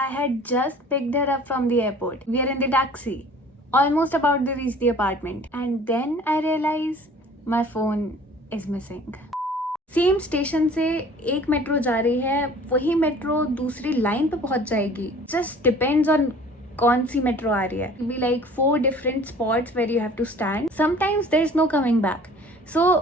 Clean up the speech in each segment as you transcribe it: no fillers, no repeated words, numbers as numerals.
I had just picked her up from the airport. We are in the taxi, almost about to reach the apartment. And then I realize my phone is missing. Same station से एक metro जा रही है, वही metro दूसरी line पे पहुंच जाएगी. जस्ट डिपेंड्स ऑन कौन सी मेट्रो आ रही है. Be like 4 different spots where you have to stand. Sometimes there is no coming back. So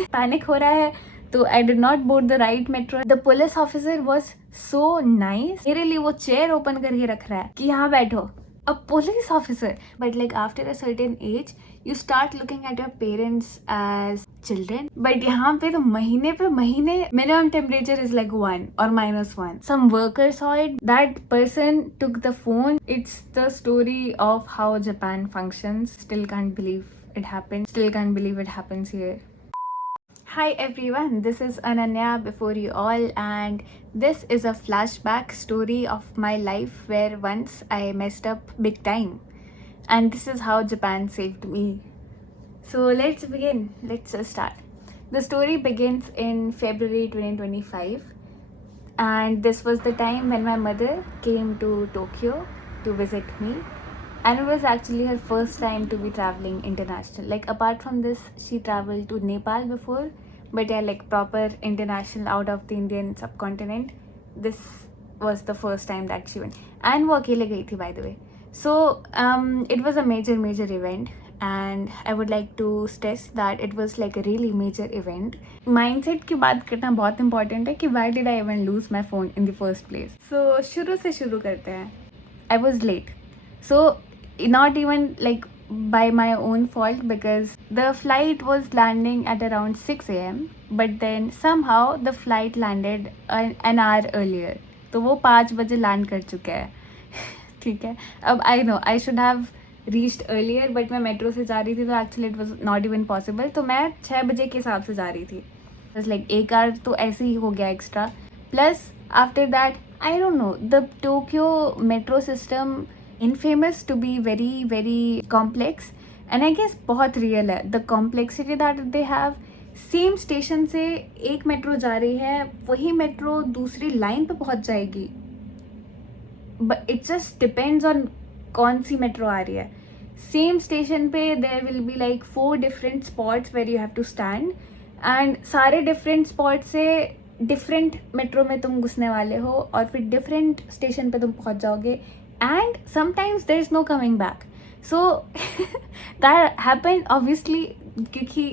panic हो रहा है, तो I did not board the right metro. The police officer was so nice. मेरे लिए वो चेयर ओपन करके रख रहा है कि यहाँ बैठो. A police officer. But like after a certain age, you start looking at your parents as children. But यहाँ पे तो महीने पे महीने minimum temperature is like 1 or -1. Some worker saw it. That person took the phone. It's the story of how Japan functions. Still can't believe it happened. Still can't believe it happens here. Hi everyone, this is Ananya before you all, and this is a flashback story of my life where once I messed up big time, and this is how Japan saved me. So let's begin. Let's start. The story begins in February 2025, and this was the time when my mother came to Tokyo to visit me. And it was actually her first time to be traveling international. Like apart from this, she traveled to Nepal before, but yeah, like proper international out of the Indian subcontinent. This was the first time that she went. And वो अकेले गई थी, by the way. So it was a major event, and I would like to stress that it was like a really major event. Mindset की बात करना बहुत important है कि why did I even lose my phone in the first place. So शुरू से शुरू करते हैं. I was late. So not even like by my own fault, because the flight was landing at around 6 a.m. but then somehow the flight landed an hour earlier. तो वो 5 बजे land कर चुके हैं. ठीक है. अब I know I should have reached earlier, but मैं मेट्रो से जा रही थी, तो actually it was not even possible. तो मैं 6 बजे के हिसाब से जा रही थी. Just like 1 hour तो ऐसे ही हो गया extra. Plus after that, I don't know, the Tokyo metro system infamous to be very complex, and I guess बहुत real है. The complexity that they have. Same station से एक मेट्रो जा रही है, वही मेट्रो दूसरी लाइन पे पहुंच जाएगी. But it just depends on कौन सी मेट्रो आ रही है. सेम स्टेशन पे there will be like 4 different spots where you have to stand, and सारे डिफरेंट स्पॉट से डिफरेंट मेट्रो में तुम घुसने वाले हो, और फिर डिफरेंट स्टेशन पे तुम पहुंच जाओगे. And sometimes there is no coming back. So that happened obviously क्योंकि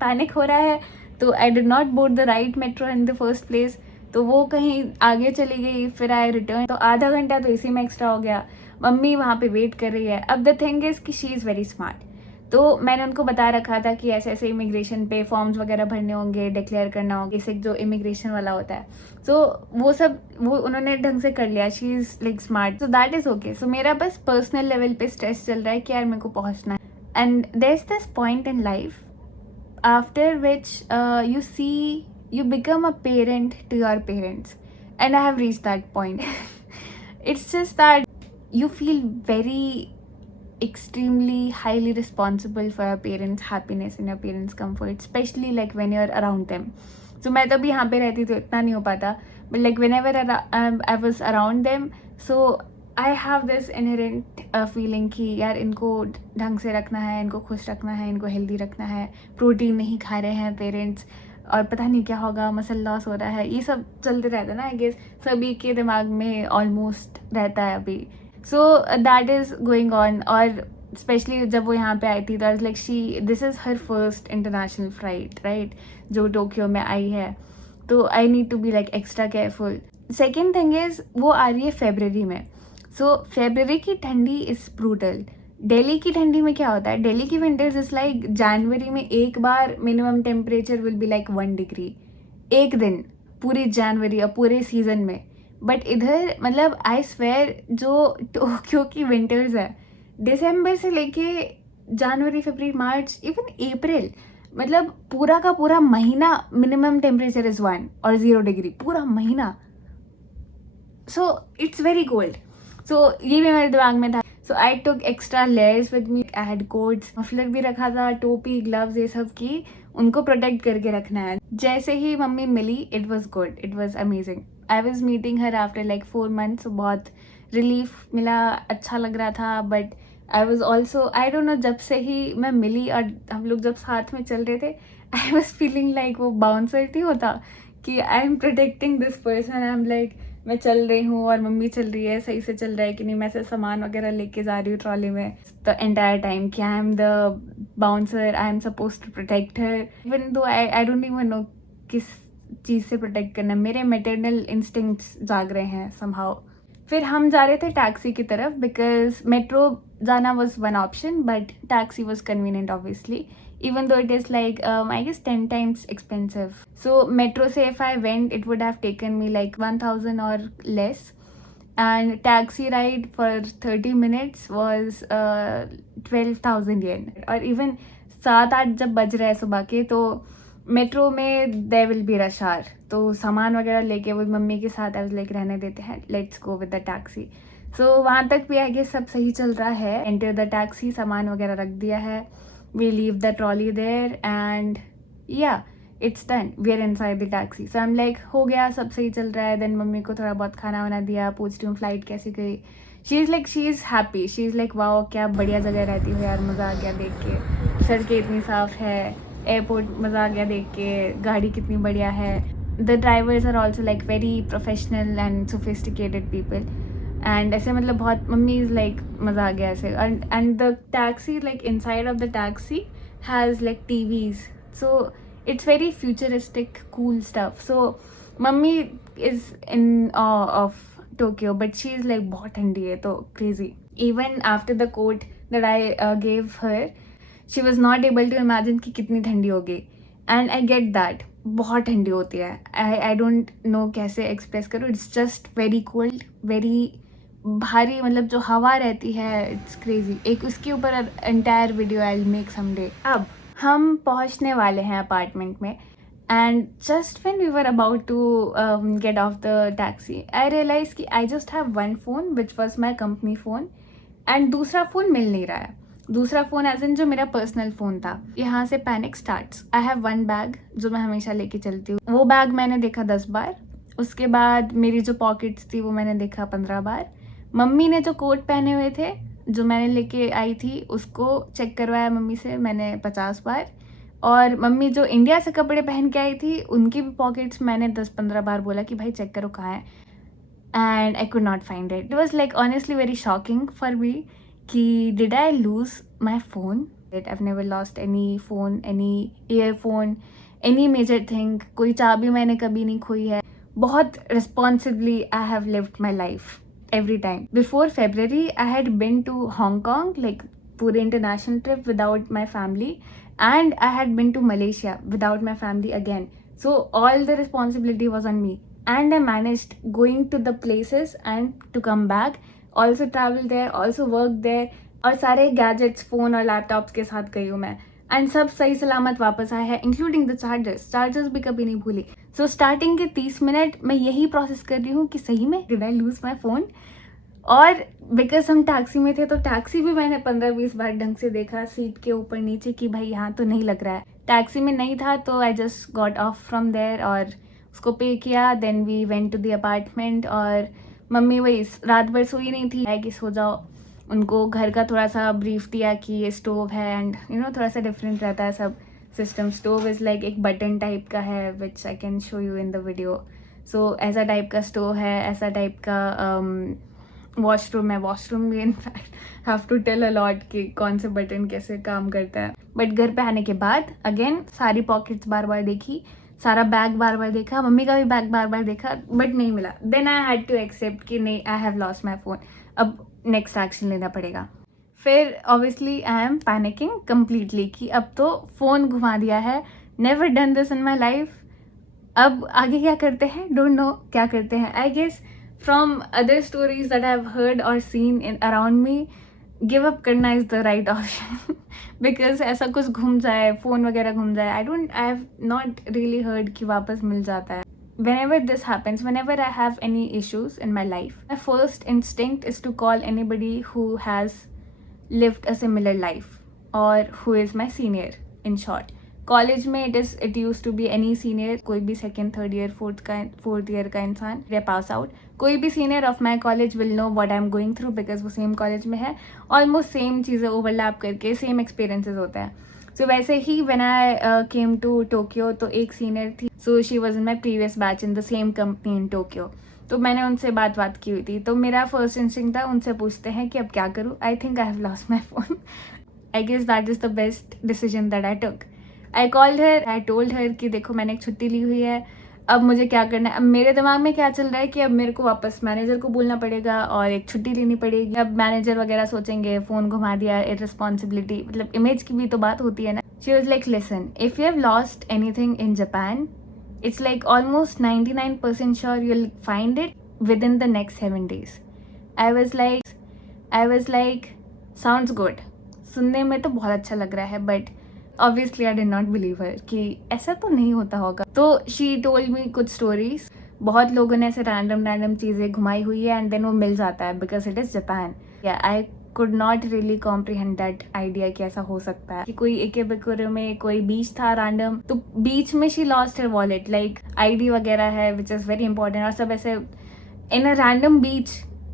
पैनिक हो रहा है, तो I did not board the right metro in the first place. तो वो कहीं आगे चली गई, फिर I returned. तो आधा घंटा तो इसी में एक्स्ट्रा हो गया. मम्मी वहाँ पे वेट कर रही है. अब द थिंग इज़ कि शी इज़ वेरी स्मार्ट. तो मैंने उनको बता रखा था कि ऐसे ऐसे इमिग्रेशन पे फॉर्म्स वगैरह भरने होंगे, डिक्लेयर करना होगा, बेसिक जो इमिग्रेशन वाला होता है. सो वो सब वो उन्होंने ढंग से कर लिया. She is like smart, so that is okay. So मेरा बस पर्सनल लेवल पे स्ट्रेस चल रहा है कि यार मेरे को पहुंचना है. And there is this point in life after which you become a parent to your parents, and I have reached that point. It's just that you feel very extremely highly responsible for your parents' happiness and your parents' comfort, especially like when you're around them. So मैं तो भी यहाँ पे रहती तो इतना नहीं हो पाता, but like whenever I was around them, so I have this inherent feeling कि यार इनको ढंग से रखना है, इनको खुश रखना है, इनको हेल्दी रखना है. प्रोटीन नहीं खा रहे हैं पेरेंट्स, और पता नहीं क्या होगा, मसल लॉस हो रहा है, ये सब चलते रहता है ना. आई गेस सभी के दिमाग में ऑलमोस्ट रहता है अभी. So that is going on. और स्पेशली जब वो यहाँ पे आई थी, तो like this is her first international flight right, जो टोक्यो में आई है. तो I need to be like extra careful. Second thing is वो आ रही है फेबररी में. सो फेबररी की ठंडी इज़ ब्रूटल. दिल्ली की ठंडी में क्या होता है, दिल्ली की विंटर्स इज़ लाइक जनवरी में एक बार minimum temperature will be like 1 degree एक दिन पूरी जनवरी और पूरे सीजन में. बट इधर मतलब आई स्वेयर जो टोक्यो की विंटर्स है, दिसंबर से लेके जनवरी, फरवरी, मार्च, इवन अप्रैल, मतलब पूरा का पूरा महीना मिनिमम टेम्परेचर इज़ 1 और 0 डिग्री पूरा महीना. So it's very cold. So ये भी मेरे दिमाग में था. So I took extra layers with me. I had coats, muffler भी रखा था, टोपी, ग्लव्स, ये सब की उनको प्रोटेक्ट करके रखना है. जैसे ही मम्मी मिली, it was good, it was amazing. I was meeting her after like 4 months. बहुत रिलीफ मिला, अच्छा लग रहा था. But I was also, I don't know, जब से ही मैं मिली और हम लोग जब साथ में चल रहे थे, आई वॉज फीलिंग लाइक वो बाउंसर नहीं होता कि I M protecting this person. I am like मैं चल रही हूँ और मम्मी चल रही है, सही से चल रहा है कि नहीं, मैं से सामान वगैरह लेके जा रही हूँ ट्रॉली में द एंटायर टाइम कि I am the bouncer, I am suppose to protect her. Even though I don't even no किस चीज़ से प्रोटेक्ट करना. मेरे मेटरनल इंस्टिंक्ट्स जाग रहे हैं समहाउ. फिर हम जा रहे थे टैक्सी की तरफ बिकॉज मेट्रो जाना was one option but taxi was convenient obviously, even though it is like I guess 10 times expensive. So metro se if I went, it would have taken me like 1000 or less, and taxi ride for 30 minutes was 12,000 yen. और even 7-8 जब बज रहे हैं सुबह के तो metro में there will be rush hour. तो सामान वगैरह लेके वो मम्मी के साथ आई वाज लाइक रहने देते हैं, let's go with the taxi. So वहाँ तक भी आई गेस सब सही चल रहा है. एंटर द टैक्सी, सामान वगैरह रख दिया है. We leave the trolley there and yeah, it's done. We are inside the taxi. So I'm like हो गया, सब सही चल रहा है. Then मम्मी को थोड़ा बहुत खाना वाना दिया, पूछती हूँ फ्लाइट कैसी गई. She is happy. She is like wow, क्या बढ़िया जगह रहती हो यार, मज़ा आ गया देख के, सड़कें इतनी साफ़ है, एयरपोर्ट मज़ा आ गया देख के, गाड़ी कितनी बढ़िया है. The drivers are also like very professional and sophisticated people. And ऐसे मतलब बहुत मम्मी इज़ लाइक मज़ा आ गया ऐसे. And the taxi like inside of the taxi has like TVs, so it's very futuristic cool stuff. So mummy is in of Tokyo but she is like बहुत ठंडी है तो crazy. Even after the coat that I gave her, she was not able to imagine कि कितनी ठंडी होगी. And I get that, बहुत ठंडी होती है. आई डोंट नो कैसे एक्सप्रेस करूँ. It's just very cold, very भारी, मतलब जो हवा रहती है, इट्स क्रेजी. एक उसके ऊपर entire video I will make someday. अब हम पहुंचने वाले हैं अपार्टमेंट में and just when we were about to get off the taxi I realize कि I just have one phone which was my company phone and दूसरा phone मिल नहीं रहा है. दूसरा फ़ोन एज इन जो मेरा पर्सनल फ़ोन था. यहाँ से panic starts. I have one bag जो मैं हमेशा लेके चलती हूँ. वो बैग मैंने देखा 10 बार. उसके बाद मेरी जो पॉकेट्स थी वो मैंने देखा 15 बार. मम्मी ने जो कोट पहने हुए थे जो मैंने लेके आई थी उसको चेक करवाया मम्मी से मैंने 50 बार. और मम्मी जो इंडिया से कपड़े पहन के आई थी उनकी भी पॉकेट्स मैंने 10-15 बार बोला कि भाई चेक करो कहाँ है. And I could not find it. It was like honestly very shocking for me कि did I lose my phone. I have never lost any phone, any earphone, any major thing. कोई चाबी मैंने कभी नहीं खोई है. बहुत responsibly I have lived my life every time. Before February, I had been to Hong Kong, like पूरे international trip without my family, and I had been to Malaysia without my family again. So all the responsibility was on me, and I managed going to the places and to come back, also travel there, also work there, और सारे gadgets, phone और laptops के साथ गई हूँ मैं. And सब सही सलामत वापस आया है, इंक्लूडिंग द चार्जर्स भी कभी नहीं भूली. सो स्टार्टिंग के 30 मिनट मैं यही प्रोसेस कर रही हूँ कि सही में did I lose my phone. और बिकॉज हम टैक्सी में थे तो टैक्सी भी मैंने 15-20 बार ढंग से देखा, सीट के ऊपर नीचे, कि भाई यहाँ तो नहीं लग रहा है. टैक्सी में नहीं था तो I just got off from there और उसको पे किया. Then we went to the apartment और मम्मी वही रात भर सोई नहीं थी, है कि सो जाओ. उनको घर का थोड़ा सा ब्रीफ दिया कि ये स्टोव है एंड थोड़ा सा डिफरेंट रहता है सब सिस्टम. स्टोव इज़ लाइक एक बटन टाइप का है which I can show you in the video. So ऐसा टाइप का स्टोव है, ऐसा टाइप का वॉशरूम है. वॉशरूम भी in fact have to tell a lot कि कौन से बटन कैसे काम करता है. बट घर पे आने के बाद अगेन सारी पॉकेट्स बार बार देखी, सारा बैग बार बार देखा, मम्मी का भी बैग बार बार देखा बट नहीं मिला. Then I had to accept कि नहीं, I have lost my phone, अब नेक्स्ट एक्शन लेना पड़ेगा. फिर obviously I am panicking completely कि अब तो फ़ोन घुमा दिया है, never done this in my life. अब आगे क्या करते हैं, डोंट नो क्या करते हैं. I guess from other stories that I have heard और seen in around me, give up करना is the right option. Because ऐसा कुछ घूम जाए, फ़ोन वगैरह घूम जाए, I have not really heard कि वापस मिल जाता है. Whenever this happens, whenever I have any issues in my life, my first instinct is to call anybody who has lived a similar life or who is my senior, in short. College में it use to be any senior, कोई भी second third year fourth year का इंसान या pass out, कोई भी senior of my college will know what I am going through because वो same कॉलेज में है, ऑलमोस्ट सेम चीज़ें ओवरलैप करके सेम एक्सपीरियंसेस होता है. सो वैसे ही when I came to Tokyo तो एक सीनियर थी, so she was in my previous batch in the same company in Tokyo. तो मैंने उनसे बात की हुई थी. तो मेरा फर्स्ट इंस्टिंक्ट था उनसे पूछते हैं कि अब क्या करूँ. I think I have lost my phone. I guess that is the best decision that I took. I called her, I told her कि देखो मैंने एक छुट्टी ली हुई है, अब मुझे क्या करना है. अब मेरे दिमाग में क्या चल रहा है कि अब मेरे को वापस मैनेजर को बोलना पड़ेगा और एक छुट्टी लेनी पड़ेगी. अब मैनेजर वगैरह सोचेंगे फ़ोन घुमा दिया, इररिस्पॉन्सिबिलिटी, मतलब इमेज की भी तो बात होती है ना. She was like listen, if you have lost anything in Japan, it's like almost 99% sure you'll find it within the next 7 days. I was like, sounds good. सुनने में तो बहुत अच्छा लग रहा है, but obviously I did not believe her कि ऐसा तो नहीं होता होगा. तो she told me कुछ stories. बहुत लोगों ने ऐसे रैंडम चीज़ें घुमाई हुई है and then वो मिल जाता है because it is Japan. Yeah, I could not really comprehend that idea कि ऐसा हो सकता है कि कोई इकेबाकुरो में कोई बीच था रैंडम, तो बीच में she lost her wallet, like ID वगैरह है विच इज़ वेरी इंपॉर्टेंट, और सब ऐसे इन अ रैंडम बीच,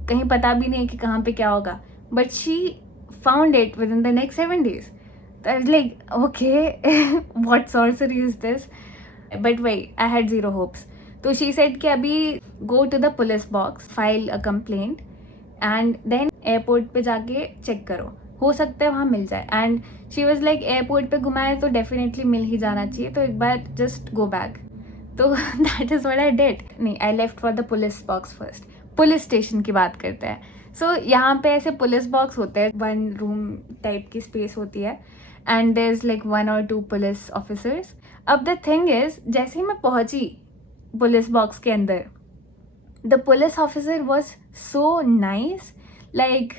कहीं पता भी नहीं कि कहाँ पे क्या होगा, but she found it with in the next 7 days. तो I was like okay what sorcery is this, but वही आई हैड ज़ीरो होप्स. तो शी सेड कि अभी go to the police box, file a complaint and then airport पे जाके check करो, हो सकता है वहाँ मिल जाए. And she was like airport पे घुमाए तो डेफिनेटली मिल ही जाना चाहिए, तो एक बार जस्ट गो बैक. तो that is what I did. नहीं, I left for the police box first. Police station की बात करते हैं. सो यहाँ पे ऐसे पुलिस बॉक्स होते हैं, 1 रूम टाइप की स्पेस होती है and there is like 1 or 2 police officers. अब द थिंग इज़, जैसे ही मैं पहुँची पुलिस बॉक्स के अंदर, the police officer was so nice. Like,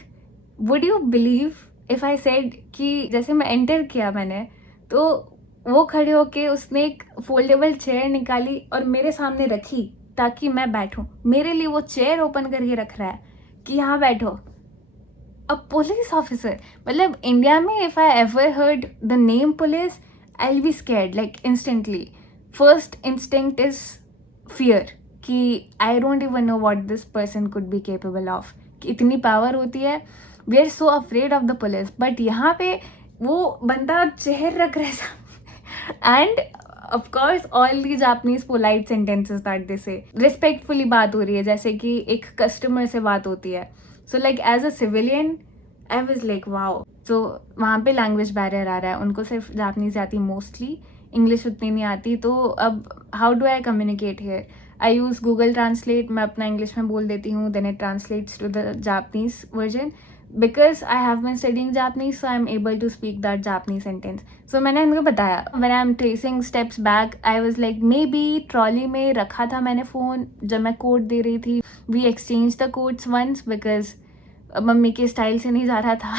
would you believe if I said कि जैसे मैं एंटर किया मैंने, तो वो खड़े होके उसने एक फोल्डेबल चेयर निकाली और मेरे सामने रखी ताकि मैं बैठूं. मेरे लिए वो चेयर ओपन करके रख रहा है कि यहाँ बैठो. अ पुलिस ऑफिसर, मतलब इंडिया में if I ever heard the name police I will be scared like instantly. First instinct is fear कि I don't even know what this person could be capable of, कि इतनी power होती है. We are so afraid of the police, but यहाँ पे वो बंदा चेहर रख रहा है and of course all the Japanese polite sentences that they से, रिस्पेक्टफुली बात हो रही है जैसे कि एक कस्टमर से बात होती है. So like as a civilian I was like wow. So वहाँ पे लैंग्वेज बैरियर आ रहा है, उनको सिर्फ जापनीज आती, मोस्टली इंग्लिश उतनी नहीं आती. तो अब how do I communicate here? I use Google Translate. मैं अपना इंग्लिश में बोल देती हूँ, then it translates to the Japanese version. Because I have been studying Japanese, so I am able to speak that Japanese sentence. So मैंने इनको बताया, when I am tracing steps back, I was like maybe trolley में रखा था मैंने phone जब मैं code दे रही थी. We exchange the codes once because mummy के स्टाइल से नहीं जा रहा था.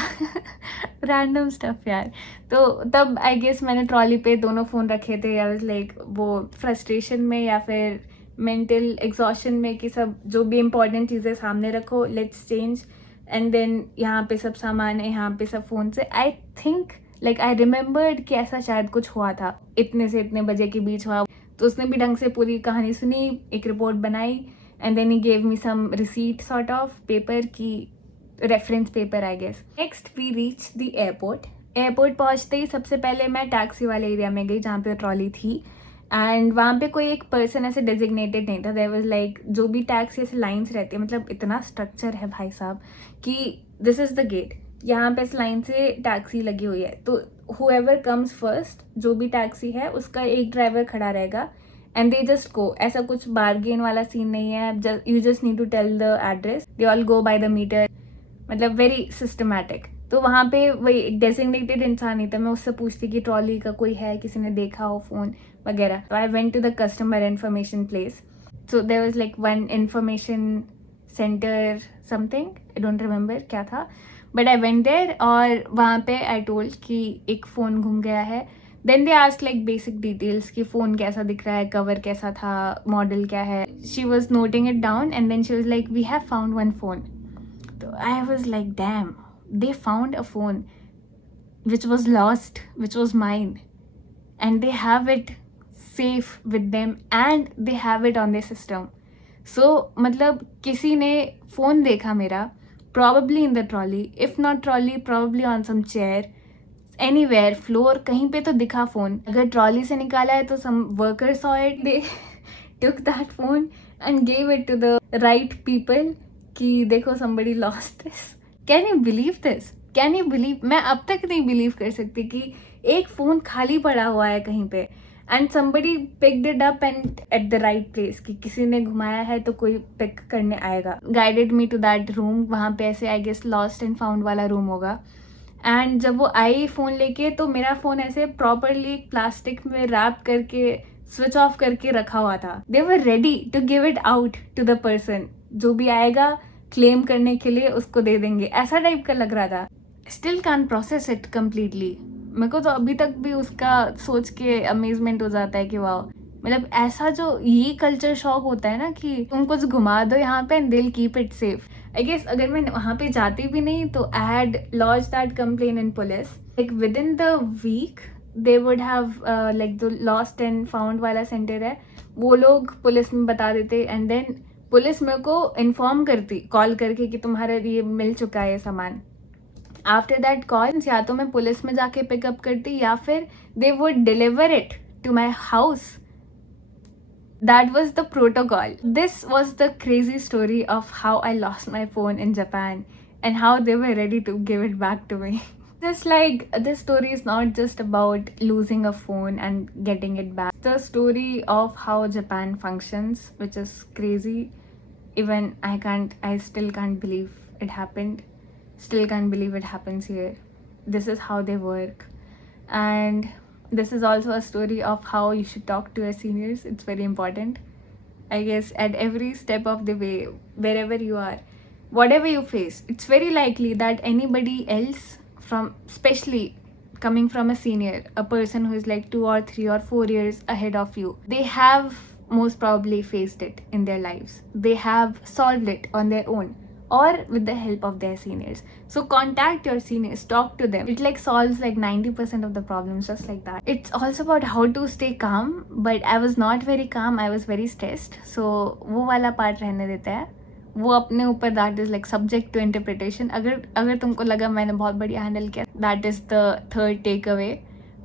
रैंडम स्टफ यार. तो तब आई गेस मैंने ट्रॉली पे दोनों फ़ोन रखे थे. आई वाज लाइक वो फ्रस्ट्रेशन में या फिर मेंटल एग्जॉशन में कि सब जो भी इम्पोर्टेंट चीज़ें सामने रखो, लेट्स चेंज. एंड देन यहाँ पे सब सामान है, यहाँ पे सब फ़ोन से. I think like I remembered कि ऐसा शायद कुछ हुआ था, इतने से इतने बजे के बीच हुआ. तो उसने भी ढंग से पूरी कहानी सुनी, एक रिपोर्ट बनाई and then he gave me some receipt sort of paper की reference paper I guess. Next we reach the airport. Airport पहुँचते ही सबसे पहले मैं टैक्सी वाले एरिया में गई जहाँ पे ट्रॉली थी. एंड वहाँ पे कोई एक पर्सन ऐसे डेजिग्नेटेड नहीं था. देयर वाज लाइक जो भी टैक्सी ऐसे लाइन्स रहती है, मतलब इतना स्ट्रक्चर है भाई साहब कि दिस इज़ द गेट, यहाँ पे इस लाइन से टैक्सी लगी हुई है. तो हुएवर कम्स फर्स्ट, जो भी टैक्सी है उसका एक ड्राइवर खड़ा रहेगा एंड दे जस्ट गो. ऐसा कुछ बार्गेन वाला सीन नहीं है. You just need to tell the address, they all go by the meter, मतलब वेरी सिस्टमैटिक. तो वहाँ पे वही एक डेजिग्नेटेड इंसान ही था. मैं उससे पूछती कि ट्रॉली का कोई है, किसी ने देखा हो फ़ोन वगैरह. तो I went to the customer information place. So there was like one information centre something, I don't remember क्या था, बट आई वेंट देयर. और वहाँ पे आई टोल्ड कि एक फ़ोन घूम गया है. Then they asked like basic details कि फ़ोन कैसा दिख रहा है, कवर कैसा था, मॉडल क्या है. She was noting it down and then she was like we have found one phone. So I was like, damn, they found a phone which was lost, which was mine. and they have it safe with them and they have it on their system. So मतलब किसी ने phone देखा मेरा, probably in the trolley, if not trolley, probably on some chair, anywhere, floor, कहीं पे तो दिखा phone. अगर ट्रॉली से निकाला है तो some workers saw it, they took that phone and gave it to the right people कि देखो somebody lost this. Can you believe this? Can you believe? मैं अब तक नहीं believe कर सकती कि एक फ़ोन खाली पड़ा हुआ है कहीं पे and somebody picked it up and at the right place कि किसी ने घुमाया है तो कोई पिक करने आएगा. Guided me to that room. वहाँ पे ऐसे I guess lost and found वाला रूम होगा. एंड जब वो आई फ़ोन लेके तो मेरा फ़ोन ऐसे प्रॉपरली प्लास्टिक में रैप करके स्विच ऑफ करके रखा हुआ था. They were ready to give it out to the person. जो भी आएगा क्लेम करने के लिए उसको दे देंगे, ऐसा टाइप का लग रहा था. Still can process it completely. मेरे को तो अभी तक भी उसका सोच के अमेजमेंट हो जाता है कि वाह, मतलब ऐसा जो ये कल्चर शॉक होता है ना कि तुम कुछ घुमा दो यहाँ पे and they will keep it safe. I guess अगर मैं वहाँ पे जाती भी नहीं तो I had launch that complain in police. Like with in the week they would have like जो लॉस्ट एंड फाउंड वाला सेंटर है वो लोग पुलिस में बता देते एंड देन पुलिस मेरे को इन्फॉर्म करती कॉल करके कि तुम्हारा ये मिल चुका है सामान. आफ्टर दैट कॉल या तो मैं पुलिस में जाके पिकअप करती या फिर they would deliver it to my house. That was the protocol. This was the crazy story of how I lost my phone in Japan and how they were ready to give it back to me. Just like this story is not just about losing a phone and getting it back. It's the story of how Japan functions, which is crazy. Even I still can't believe it happened. Still can't believe it happens here. This is how they work. And this is also a story of how you should talk to your seniors. It's very important. I guess at every step of the way, wherever you are, whatever you face, it's very likely that anybody else especially coming from a senior, a person who is like 2 or 3 or 4 years ahead of you, they have most probably faced it in their lives. They have solved it on their own or with the help of their seniors. So contact your seniors, talk to them. It like solves like 90% of the problems just like that. It's also about how to stay calm, but I was not very calm, I was very stressed. So वो वाला part रहने देता है, वो अपने ऊपर. That is like subject to interpretation. अगर तुमको लगा मैंने बहुत बढ़िया हैंडल किया, that is the third take away.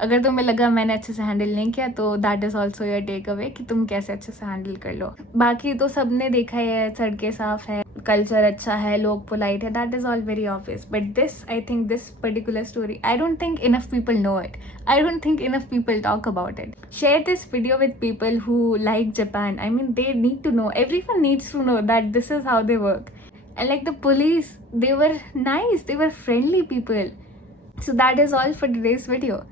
अगर तुम्हें लगा मैंने अच्छे से हैंडल नहीं किया तो that is also your take away कि तुम कैसे अच्छे से हैंडल कर लो. बाकी तो सबने देखा है, सड़कें साफ है, कल्चर अच्छा है, लोग पोलाइट है, that is all very obvious. But this, I think this particular story, I don't think enough people know it. I don't think enough people talk about it. Share this video with people who like Japan. I mean, they need to know. Everyone needs to know that this is how they work. And like the police, they were nice. They were friendly people. So that is all for today's video.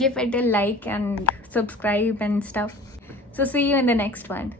Give it a like and subscribe and stuff. So see you in the next one.